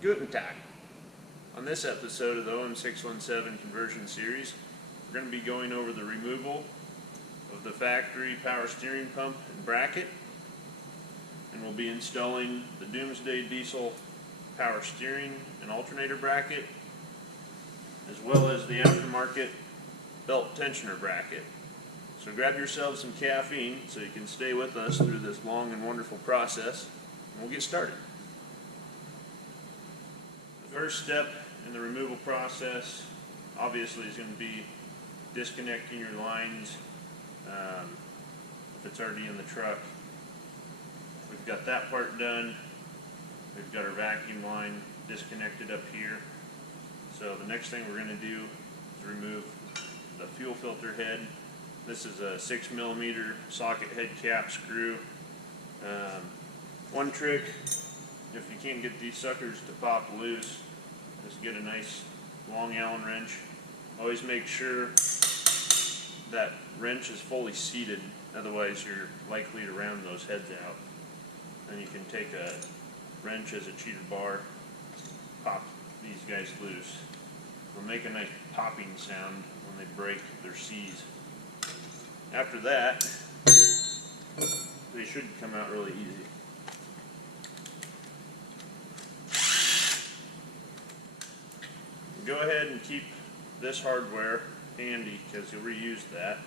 Guten Tag. On this episode of the OM617 conversion series, we're going to be going over the removal of the factory power steering pump and bracket, and we'll be installing the Doomsday Diesel power steering and alternator bracket, as well as the aftermarket belt tensioner bracket. So grab yourselves some caffeine so you can stay with us through this long and wonderful process, and we'll get started. The first step in the removal process obviously is going to be disconnecting your lines if it's already in the truck. We've got that part done. We've got our vacuum line disconnected up here. So the next thing we're going to do is remove the fuel filter head. This is a 6mm socket head cap screw. One trick, if you can't get these suckers to pop loose, just get a nice long Allen wrench. Always make sure that wrench is fully seated, otherwise you're likely to round those heads out. Then you can take a wrench as a cheater bar, pop these guys loose. They'll make a nice popping sound when they break their C's. After that, they should come out really easy. Go ahead and keep this hardware handy because you'll reuse that.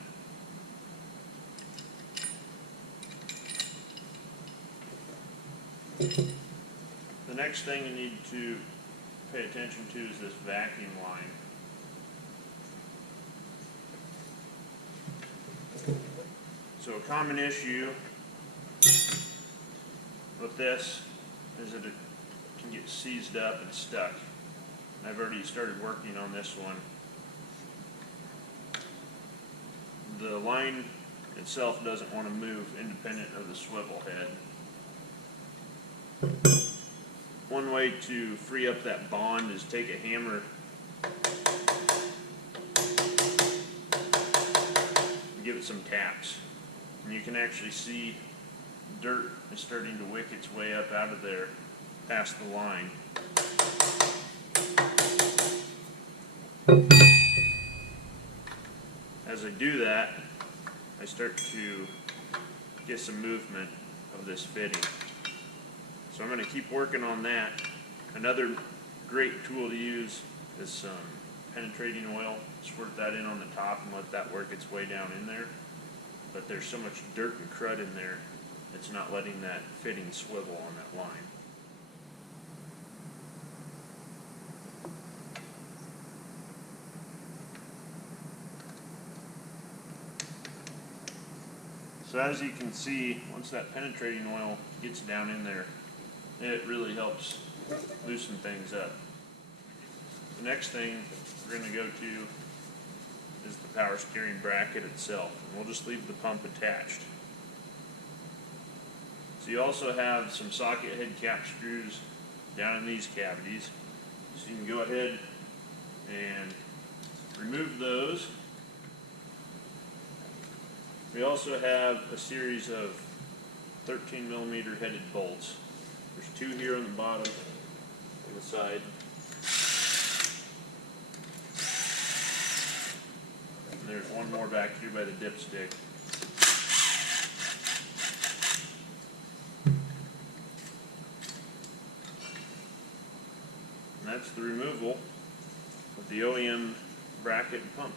The next thing you need to pay attention to is this vacuum line. So a common issue with this is that it can get seized up and stuck. I've already started working on this one. The line itself doesn't want to move independent of the swivel head. One way to free up that bond is take a hammer and give it some taps. And you can actually see dirt is starting to wick its way up out of there past the line. As I do that, I start to get some movement of this fitting. So I'm going to keep working on that. Another great tool to use is some penetrating oil. Squirt that in on the top and let that work its way down in there. But there's so much dirt and crud in there, it's not letting that fitting swivel on that line. So as you can see, once that penetrating oil gets down in there, it really helps loosen things up. The next thing we're going to go to is the power steering bracket itself, and we'll just leave the pump attached. So you also have some socket head cap screws down in these cavities, so you can go ahead and remove those. We also have a series of 13mm headed bolts. There's two here on the bottom, on the side. And there's one more back here by the dipstick. And that's the removal of the OEM bracket and pump.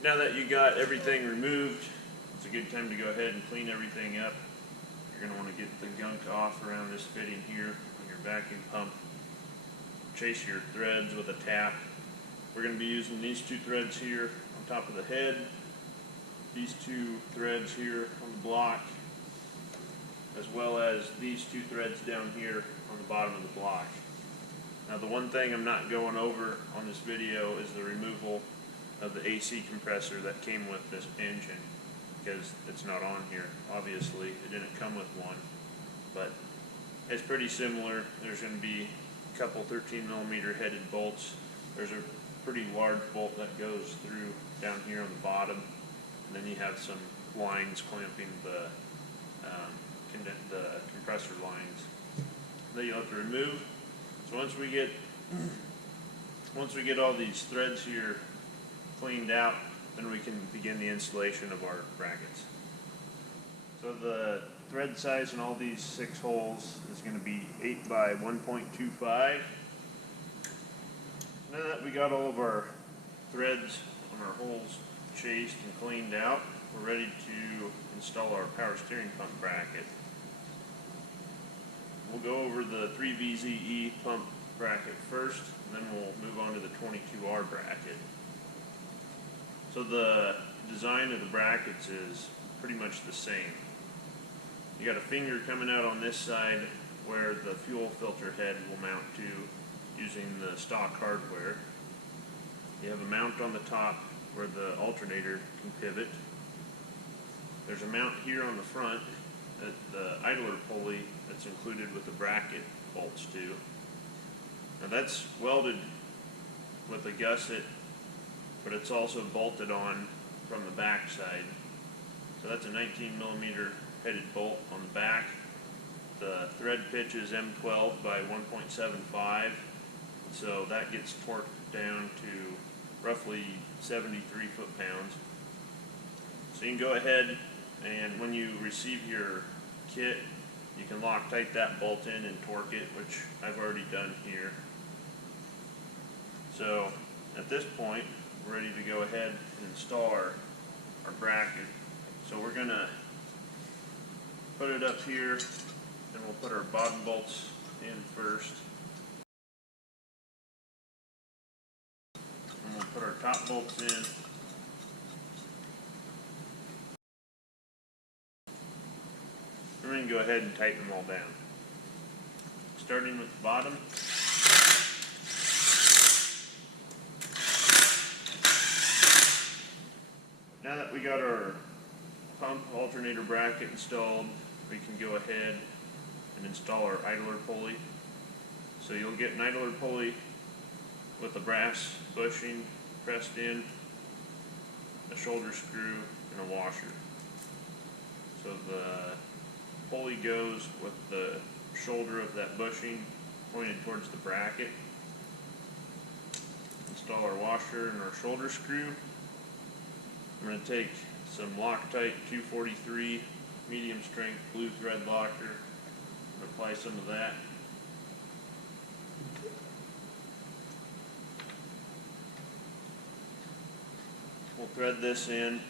Now that you got everything removed, it's a good time to go ahead and clean everything up. You're going to want to get the gunk off around this fitting here on your vacuum pump. Chase your threads with a tap. We're going to be using these two threads here on top of the head, these two threads here on the block, as well as these two threads down here on the bottom of the block. Now the one thing I'm not going over on this video is the removal of the AC compressor that came with this engine, because it's not on here. Obviously it didn't come with one, but it's pretty similar. There's going to be a couple 13mm headed bolts. There's a pretty large bolt that goes through down here on the bottom, and then you have some lines clamping the compressor lines that you'll have to remove. So once we get all these threads here cleaned out, then we can begin the installation of our brackets. So the thread size in all these 6 holes is going to be 8 by 1.25. Now that we got all of our threads on our holes chased and cleaned out, we're ready to install our power steering pump bracket. We'll go over the 3VZE pump bracket first, and then we'll move on to the 22R bracket. So the design of the brackets is pretty much the same. You got a finger coming out on this side where the fuel filter head will mount to using the stock hardware. You have a mount on the top where the alternator can pivot. There's a mount here on the front at the idler pulley that's included with the bracket bolts too. Now that's welded with a gusset, but it's also bolted on from the back side. So that's a 19mm headed bolt on the back. The thread pitch is M12 by 1.75, so that gets torqued down to roughly 73 foot-pounds. So you can go ahead and when you receive your kit, you can Loctite that bolt in and torque it, which I've already done here. So at this point, we're ready to go ahead and install our bracket. So we're going to put it up here, and we'll put our bottom bolts in first. And we'll put our top bolts in. And then go ahead and tighten them all down. Starting with the bottom. Now that we got our pump alternator bracket installed, we can go ahead and install our idler pulley. So you'll get an idler pulley with a brass bushing pressed in, a shoulder screw, and a washer. So the pulley goes with the shoulder of that bushing pointed towards the bracket. Install our washer and our shoulder screw. I'm going to take some Loctite 243 medium strength blue thread locker and apply some of that. We'll thread this in.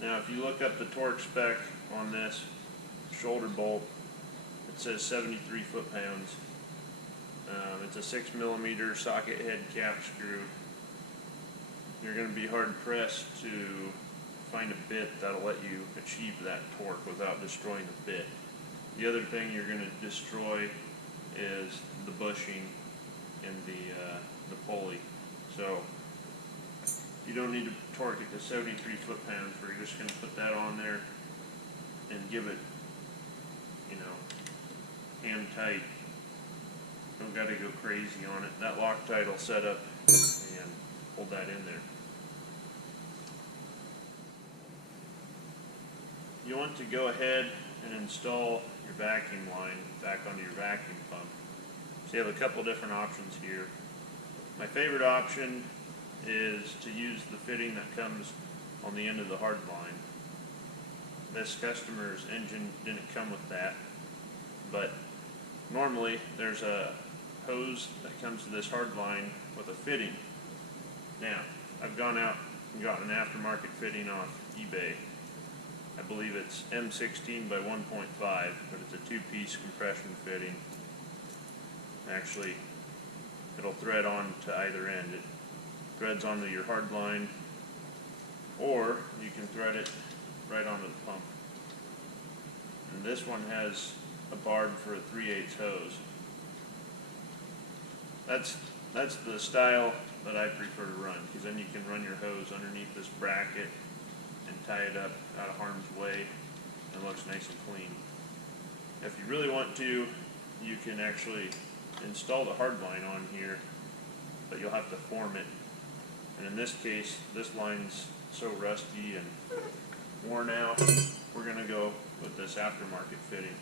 Now if you look up the torque spec on this shoulder bolt, it says 73 foot-pounds. It's a 6mm socket head cap screw. You're going to be hard pressed to find a bit that'll let you achieve that torque without destroying the bit. The other thing you're going to destroy is the bushing and the pulley. So you don't need to torque it to 73 foot-pounds. We're just going to put that on there and give it, hand tight. Don't got to go crazy on it. That Loctite will set up and hold that in there. You want to go ahead and install your vacuum line back onto your vacuum pump. So you have a couple different options here. My favorite option is to use the fitting that comes on the end of the hard line. This customer's engine didn't come with that, but normally there's a hose that comes to this hard line with a fitting. Now, I've gone out and gotten an aftermarket fitting off eBay. I believe it's M16 by 1.5, but it's a 2-piece compression fitting. Actually, it'll thread on to either end. It threads onto your hard line, or you can thread it right onto the pump. And this one has a barb for a 3/8 hose. That's the style that I prefer to run, because then you can run your hose underneath this bracket and tie it up out of harm's way, and it looks nice and clean. If you really want to, you can actually install the hard line on here, but you'll have to form it. And in this case, this line's so rusty and worn out, we're going to go with this aftermarket fitting.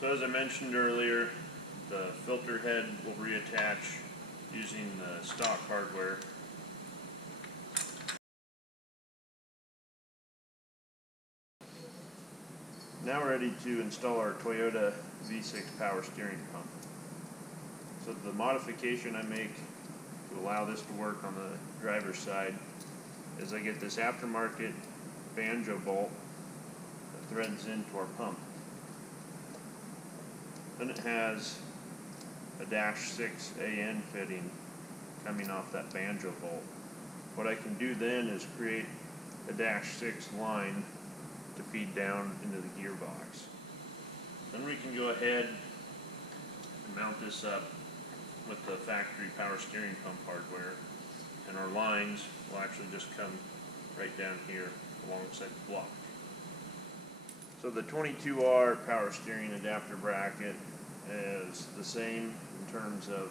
So as I mentioned earlier, The filter head will reattach using the stock hardware. Now we're ready to install our Toyota V6 power steering pump. So the modification I make to allow this to work on the driver's side is I get this aftermarket banjo bolt that threads into our pump. Then it has a -6 AN fitting coming off that banjo bolt. What I can do then is create a -6 line to feed down into the gearbox. Then we can go ahead and mount this up with the factory power steering pump hardware, and our lines will actually just come right down here alongside the block. So the 22R power steering adapter bracket is the same in terms of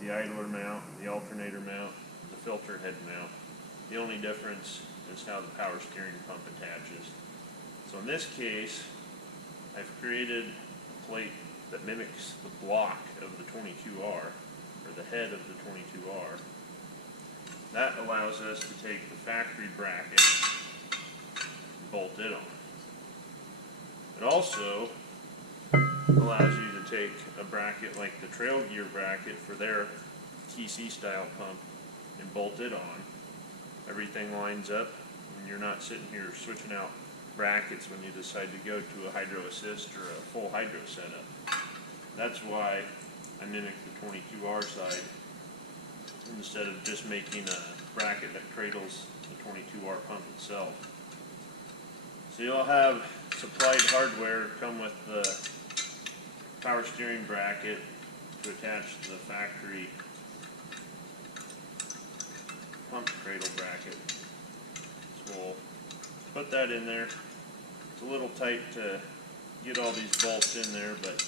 the idler mount, the alternator mount, the filter head mount. The only difference is how the power steering pump attaches. So in this case, I've created a plate that mimics the block of the 22R, or the head of the 22R. That allows us to take the factory bracket and bolt it on. It also allows you to take a bracket like the trail gear bracket for their TC style pump and bolt it on. Everything lines up and you're not sitting here switching out brackets when you decide to go to a hydro assist or a full hydro setup. That's why I mimic the 22R side instead of just making a bracket that cradles the 22R pump itself. So you'll have supplied hardware come with the power steering bracket to attach to the factory pump cradle bracket. So we'll put that in there. It's a little tight to get all these bolts in there, but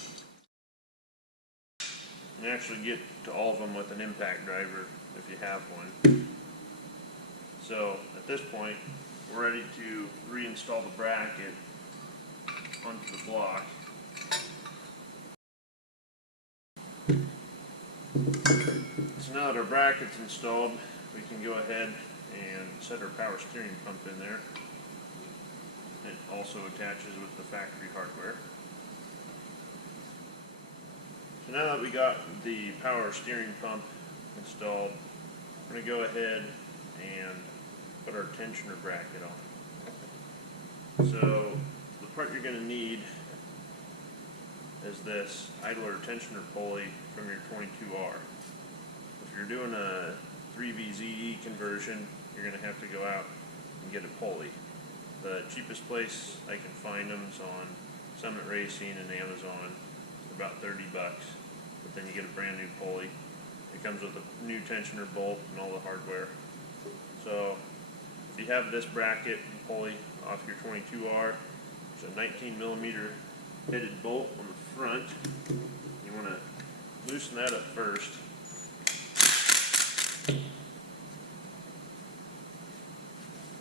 you can actually get to all of them with an impact driver if you have one. So at this point, we're ready to reinstall the bracket onto the block. So now that our bracket's installed, we can go ahead and set our power steering pump in there. It also attaches with the factory hardware. So now that we got the power steering pump installed, we're going to go ahead and put our tensioner bracket on. So the part you're going to need is this idler tensioner pulley from your 22R. If you're doing a 3VZE conversion, you're going to have to go out and get a pulley. The cheapest place I can find them is on Summit Racing and Amazon for about $30, but then you get a brand new pulley. It comes with a new tensioner bolt and all the hardware. So if you have this bracket and pulley off your 22R, there's a 19mm pitted bolt on the front. You want to loosen that up first.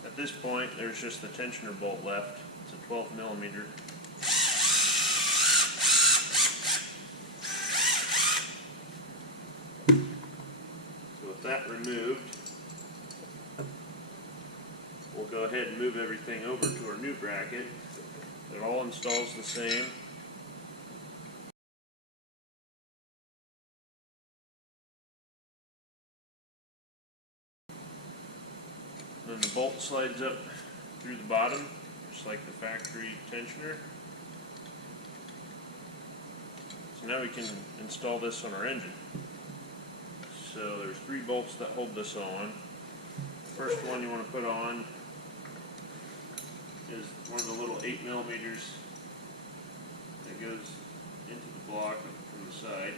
At this point, there's just the tensioner bolt left. It's a 12mm. So with that removed, we'll go ahead and move everything over to our new bracket. It all installs the same. Then the bolt slides up through the bottom, just like the factory tensioner. So now we can install this on our engine. So there's 3 bolts that hold this on. The first one you want to put on is one of the little 8mm that goes into the block from the side.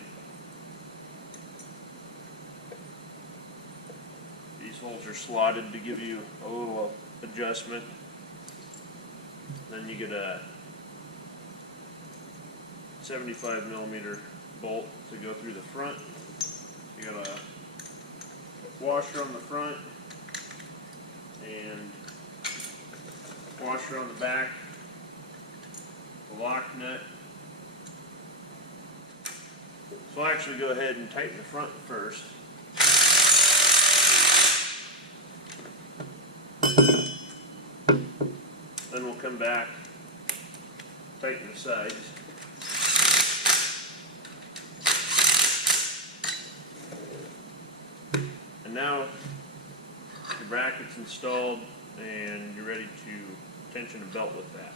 These holes are slotted to give you a little adjustment. Then you get a 75mm bolt to go through the front. You got a washer on the front and washer on the back, the lock nut, So I'll actually go ahead and tighten the front first. Then we'll come back, tighten the sides. And now your bracket's installed and you're ready to tension a belt with that.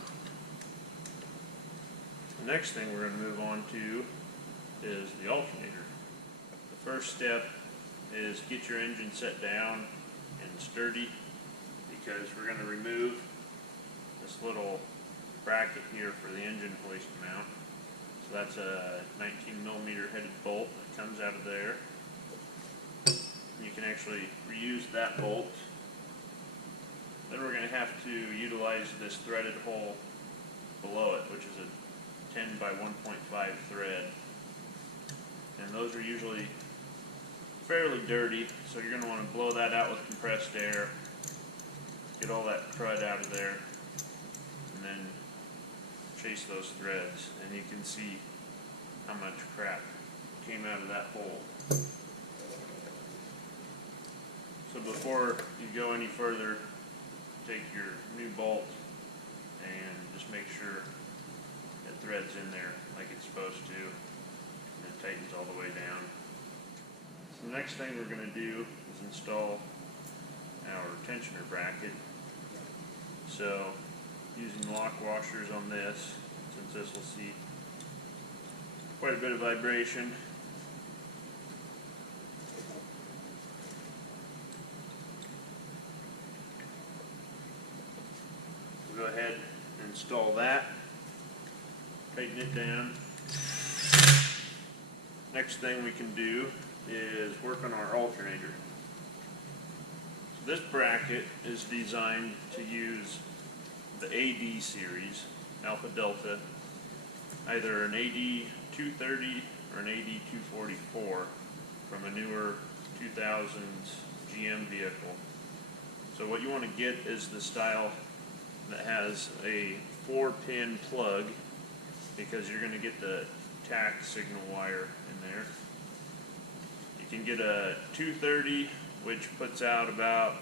The next thing we're going to move on to is the alternator. The first step is get your engine set down and sturdy, because we're going to remove this little bracket here for the engine hoist mount. So that's a 19mm headed bolt that comes out of there. You can actually reuse that bolt. Then we're going to have to utilize this threaded hole below it, which is a 10 by 1.5 thread. And those are usually fairly dirty, so you're going to want to blow that out with compressed air, get all that crud out of there, and then chase those threads, and you can see how much crap came out of that hole. So before you go any further, take your new bolt and just make sure that thread's in there like it's supposed to, and it tightens all the way down. So the next thing we're going to do is install our tensioner bracket. So using lock washers on this, since this will see quite a bit of vibration, we'll go ahead and install that, tighten it down. Next thing we can do is work on our alternator. So this bracket is designed to use the AD series, Alpha Delta, either an AD 230 or an AD 244 from a newer 2000s GM vehicle. So what you want to get is the style that has a 4-pin plug, because you're going to get the tach signal wire in there. You can get a 230, which puts out about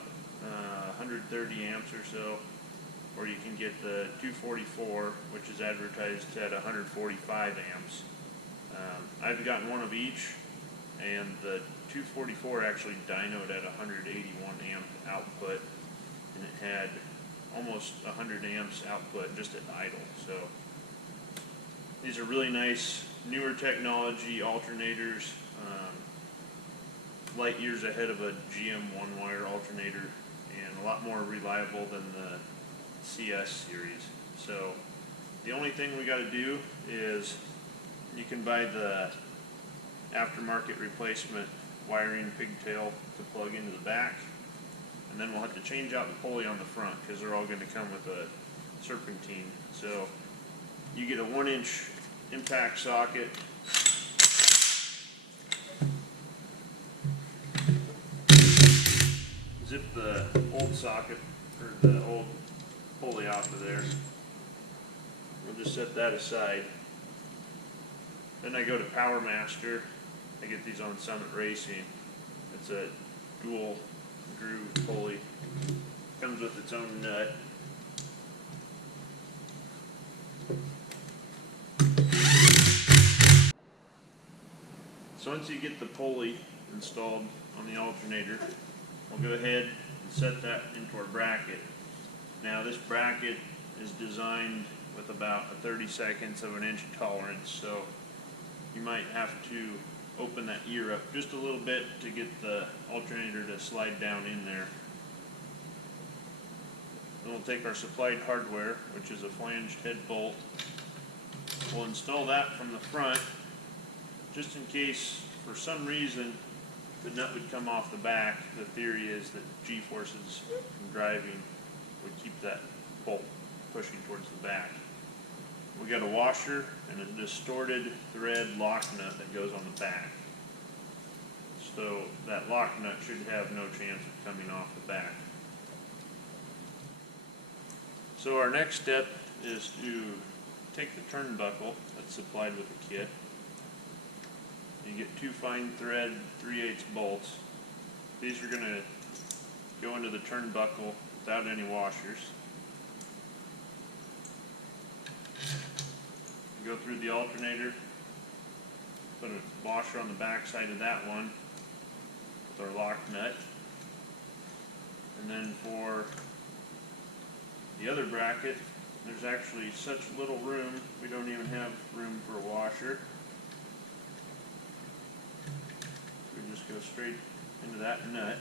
130 amps or so, or you can get the 244, which is advertised at 145 amps. I've gotten one of each, and the 244 actually dynoed at 181 amp output, and it had almost 100 amps output just at idle. So these are really nice newer technology alternators, light years ahead of a GM one-wire alternator, and a lot more reliable than the CS series. So the only thing we got to do is, you can buy the aftermarket replacement wiring pigtail to plug into the back, and then we'll have to change out the pulley on the front, because they're all going to come with a serpentine. So you get a 1-inch impact socket, zip the old socket or the old pulley off of there. We'll just set that aside. Then I go to Power Master. I get these on Summit Racing. It's a dual groove pulley. Comes with its own nut. So once you get the pulley installed on the alternator, we'll go ahead and set that into our bracket. Now this bracket is designed with about a 32nd of an inch tolerance, so you might have to open that ear up just a little bit to get the alternator to slide down in there. Then we'll take our supplied hardware, which is a flanged head bolt. We'll install that from the front, just in case for some reason the nut would come off the back. The theory is that G-forces from driving would keep that bolt pushing towards the back. We got a washer and a distorted thread lock nut that goes on the back. So that lock nut should have no chance of coming off the back. So our next step is to take the turnbuckle that's supplied with the kit, You get 2 fine thread 3/8 bolts. These are going to go into the turnbuckle without any washers. You go through the alternator, put a washer on the back side of that one with our lock nut. And then for the other bracket, there's actually such little room, we don't even have room for a washer. We just go straight into that nut.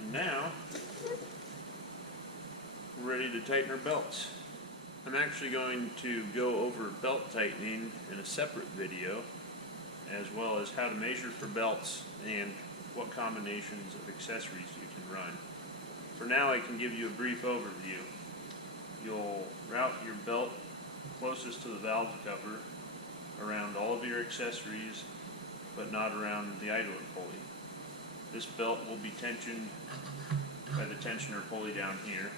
And now, we're ready to tighten our belts. I'm actually going to go over belt tightening in a separate video, as well as how to measure for belts and what combinations of accessories you can run. For now, I can give you a brief overview. You'll route your belt closest to the valve cover around all of your accessories, but not around the idler pulley. This belt will be tensioned by the tensioner pulley down here.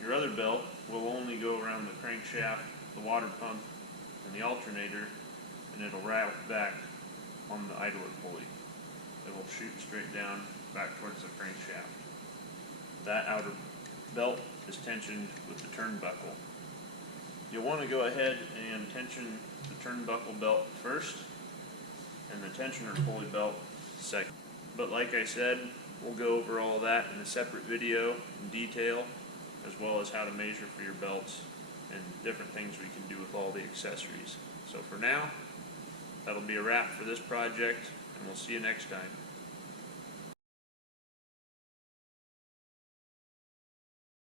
Your other belt will only go around the crankshaft, the water pump, and the alternator, and it'll route back on the idler pulley. It will shoot straight down back towards the crankshaft. That outer belt is tensioned with the turnbuckle. You'll want to go ahead and tension the turnbuckle belt first and the tensioner pulley belt second. But like I said, we'll go over all that in a separate video in detail, as well as how to measure for your belts and different things we can do with all the accessories. So for now, that'll be a wrap for this project, and we'll see you next time.